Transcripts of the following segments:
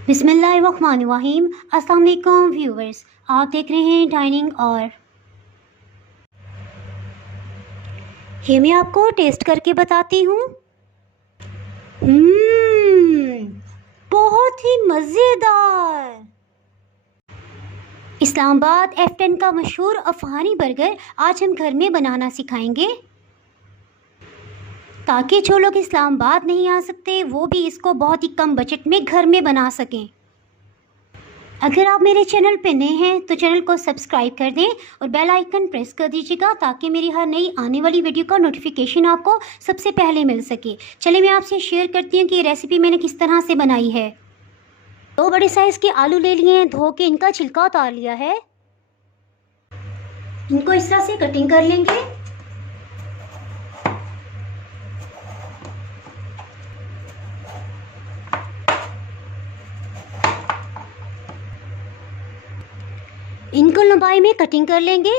बिस्मिल्लाहिर्रहमानिर्रहीम। अस्सलाम वालेकुम व्यूवर्स, आप देख रहे हैं डाइनिंग और ये मैं आपको टेस्ट करके बताती हूँ। बहुत ही मज़ेदार। इस्लामाबाद F10 का मशहूर अफ़गानी बर्गर आज हम घर में बनाना सिखाएंगे, ताकि जो लोग इस्लामाबाद नहीं आ सकते वो भी इसको बहुत ही कम बजट में घर में बना सकें। अगर आप मेरे चैनल पे नए हैं तो चैनल को सब्सक्राइब कर दें और बेल आइकन प्रेस कर दीजिएगा, ताकि मेरी हर नई आने वाली वीडियो का नोटिफिकेशन आपको सबसे पहले मिल सके। चलिए मैं आपसे शेयर करती हूँ कि ये रेसिपी मैंने किस तरह से बनाई है। 2 बड़े साइज़ के आलू ले लिए हैं, धो के इनका छिलका उतार लिया है। इनको इस तरह से कटिंग कर लेंगे। इनको लंबाई में कटिंग कर लेंगे।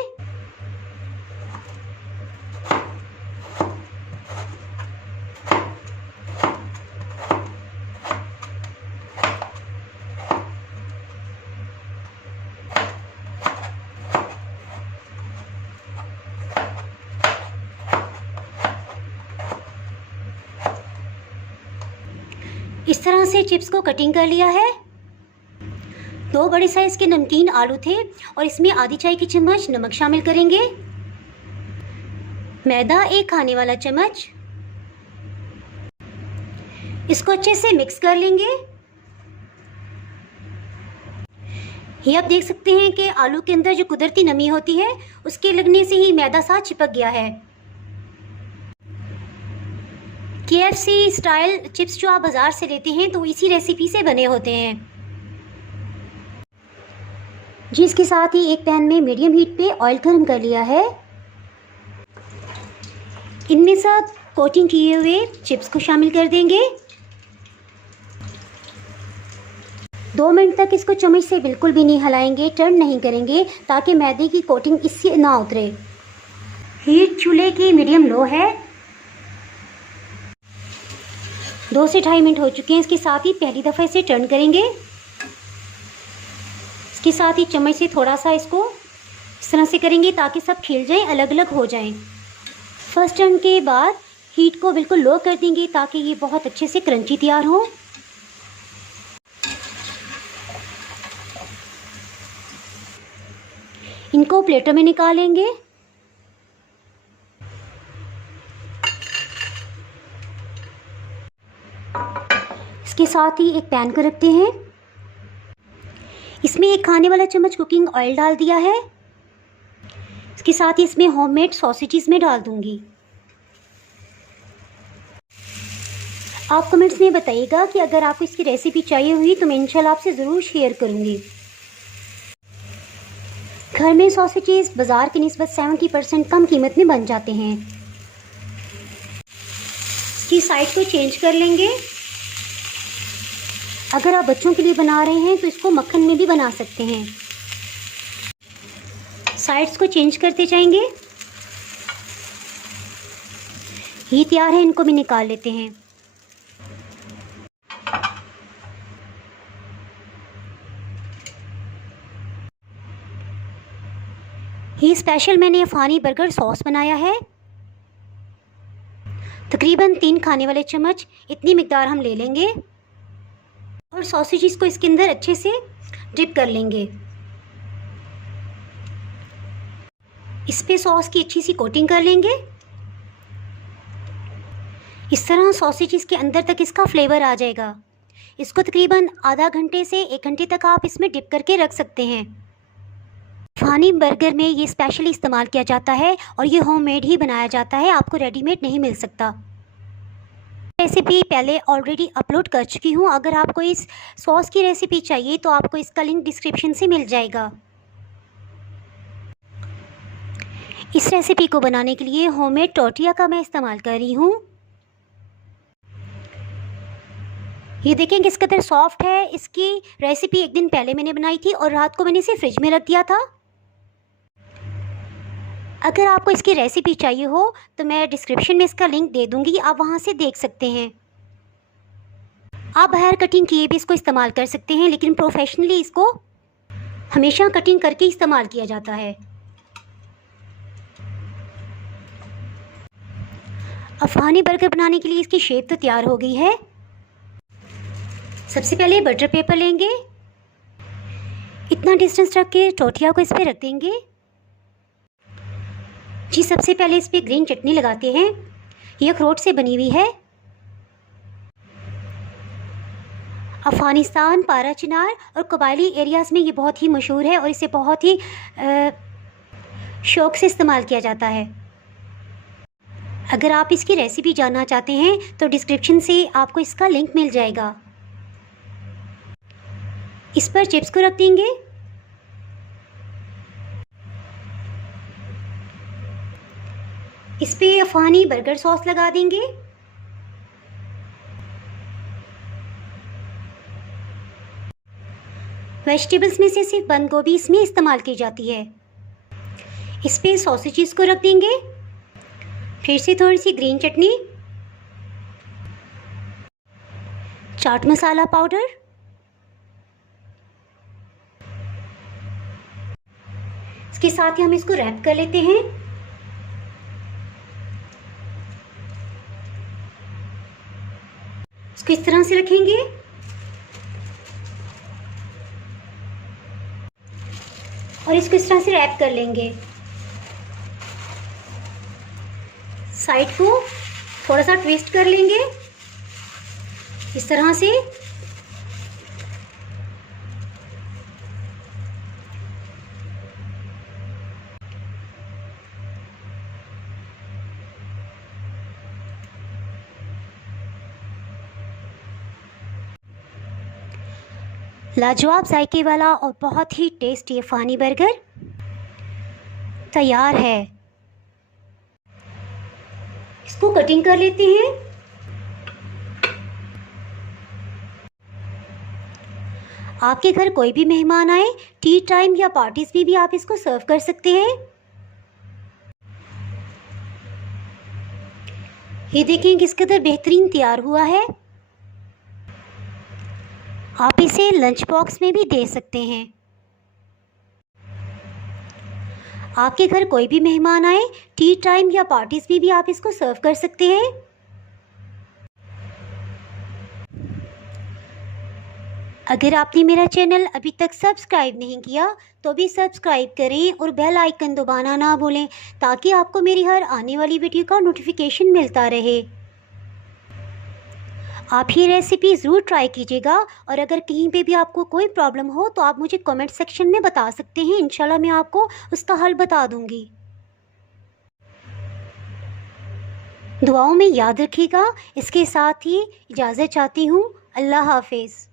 इस तरह से चिप्स को कटिंग कर लिया है। 2 बड़े साइज़ के नमकीन आलू थे और इसमें आधी चाय की चम्मच नमक शामिल करेंगे। मैदा 1 खाने वाला चम्मच। इसको अच्छे से मिक्स कर लेंगे। ये आप देख सकते हैं कि आलू के अंदर जो कुदरती नमी होती है उसके लगने से ही मैदा सा चिपक गया है। KFC स्टाइल चिप्स जो आप बाज़ार से लेते हैं तो इसी रेसिपी से बने होते हैं। जी, इसके साथ ही एक पैन में मीडियम हीट पे ऑयल गर्म कर लिया है। इनमें सब कोटिंग किए हुए चिप्स को शामिल कर देंगे। 2 मिनट तक इसको चम्मच से बिल्कुल भी नहीं हिलाएंगे, टर्न नहीं करेंगे, ताकि मैदे की कोटिंग इससे ना उतरे। हीट चूल्हे की मीडियम लो है। 2 से 2.5 मिनट हो चुके हैं। इसके साथ ही पहली दफ़ा इसे टर्न करेंगे। इसके साथ ही चम्मच से थोड़ा सा इसको इस तरह से करेंगे ताकि सब खिल जाएं, अलग अलग हो जाएं। फर्स्ट टर्न के बाद हीट को बिल्कुल लो कर देंगे ताकि ये बहुत अच्छे से क्रंची तैयार हो। इनको प्लेटों में निकालेंगे। इसके साथ ही एक पैन को रखते हैं। इसमें 1 खाने वाला चम्मच कुकिंग ऑयल डाल दिया है। इसके साथ ही इसमें होममेड सॉसेजेस में डाल दूंगी। आप कमेंट्स में बताइएगा कि अगर आपको इसकी रेसिपी चाहिए हुई तो मैं इंशाल्लाह आपसे ज़रूर शेयर करूंगी। घर में सॉसेजेस बाज़ार की निस्बत 70% कम कीमत में बन जाते हैं। इसकी साइड को चेंज कर लेंगे। अगर आप बच्चों के लिए बना रहे हैं तो इसको मक्खन में भी बना सकते हैं। साइड्स को चेंज करते जाएंगे। ये तैयार है, इनको भी निकाल लेते हैं। ये स्पेशल मैंने अफ़गानी बर्गर सॉस बनाया है। तकरीबन 3 खाने वाले चम्मच इतनी मिकदार हम ले लेंगे और सॉसेजेस को इसके अंदर अच्छे से डिप कर लेंगे। इस पे सॉस की अच्छी सी कोटिंग कर लेंगे। इस तरह सॉसेजेस के अंदर तक इसका फ्लेवर आ जाएगा। इसको तकरीबन आधा घंटे से 1 घंटे तक आप इसमें डिप करके रख सकते हैं। अफ़गानी बर्गर में ये स्पेशली इस्तेमाल किया जाता है और ये होममेड ही बनाया जाता है, आपको रेडीमेड नहीं मिल सकता। रेसिपी पहले ऑलरेडी अपलोड कर चुकी हूँ। अगर आपको इस सॉस की रेसिपी चाहिए तो आपको इसका लिंक डिस्क्रिप्शन से मिल जाएगा। इस रेसिपी को बनाने के लिए होममेड टोर्टिया का मैं इस्तेमाल कर रही हूँ। ये देखें किस कदर सॉफ्ट है। इसकी रेसिपी 1 दिन पहले मैंने बनाई थी और रात को मैंने इसे फ्रिज में रख दिया था। अगर आपको इसकी रेसिपी चाहिए हो तो मैं डिस्क्रिप्शन में इसका लिंक दे दूँगी, आप वहाँ से देख सकते हैं। आप बाहर कटिंग किए भी इसको इस्तेमाल कर सकते हैं, लेकिन प्रोफेशनली इसको हमेशा कटिंग करके इस्तेमाल किया जाता है। अफ़गानी बर्गर बनाने के लिए इसकी शेप तो तैयार हो गई है। सबसे पहले बटर पेपर लेंगे, इतना डिस्टेंस रख के टोटिया को इस पर रख देंगे। जी सबसे पहले इस पर ग्रीन चटनी लगाते हैं, ये अखरोट से बनी हुई है। अफ़गानिस्तान, पारा चिनार और कबायली एरियाज़ में ये बहुत ही मशहूर है और इसे बहुत ही शौक़ से इस्तेमाल किया जाता है। अगर आप इसकी रेसिपी जानना चाहते हैं तो डिस्क्रिप्शन से आपको इसका लिंक मिल जाएगा। इस पर चिप्स को रख देंगे। इस पे अफ़गानी बर्गर सॉस लगा देंगे। वेजिटेबल्स में से सिर्फ बंद गोभी इसमें इस्तेमाल की जाती है। इस पे सॉसेजेस को रख देंगे, फिर से थोड़ी सी ग्रीन चटनी, चाट मसाला पाउडर, इसके साथ ही हम इसको रैप कर लेते हैं। इसको इस तरह से रखेंगे और इसको इस तरह से रैप कर लेंगे। साइड को थोड़ा सा ट्विस्ट कर लेंगे इस तरह से। लाजवाब जायके वाला और बहुत ही टेस्टी अफ़गानी बर्गर तैयार है। इसको कटिंग कर लेते हैं। आपके घर कोई भी मेहमान आए, टी टाइम या पार्टीज में भी आप इसको सर्व कर सकते हैं। ये देखें किस कदर बेहतरीन तैयार हुआ है। आप इसे लंच बॉक्स में भी दे सकते हैं। आपके घर कोई भी मेहमान आए, टी टाइम या पार्टीज में भी आप इसको सर्व कर सकते हैं। अगर आपने मेरा चैनल अभी तक सब्सक्राइब नहीं किया तो भी सब्सक्राइब करें और बेल आइकन दबाना ना भूलें, ताकि आपको मेरी हर आने वाली वीडियो का नोटिफिकेशन मिलता रहे। आप ये रेसिपी ज़रूर ट्राई कीजिएगा और अगर कहीं पे भी आपको कोई प्रॉब्लम हो तो आप मुझे कमेंट सेक्शन में बता सकते हैं। इंशाल्लाह मैं आपको उसका हल बता दूंगी। दुआओं में याद रखिएगा। इसके साथ ही इजाज़त चाहती हूँ। अल्लाह हाफिज़।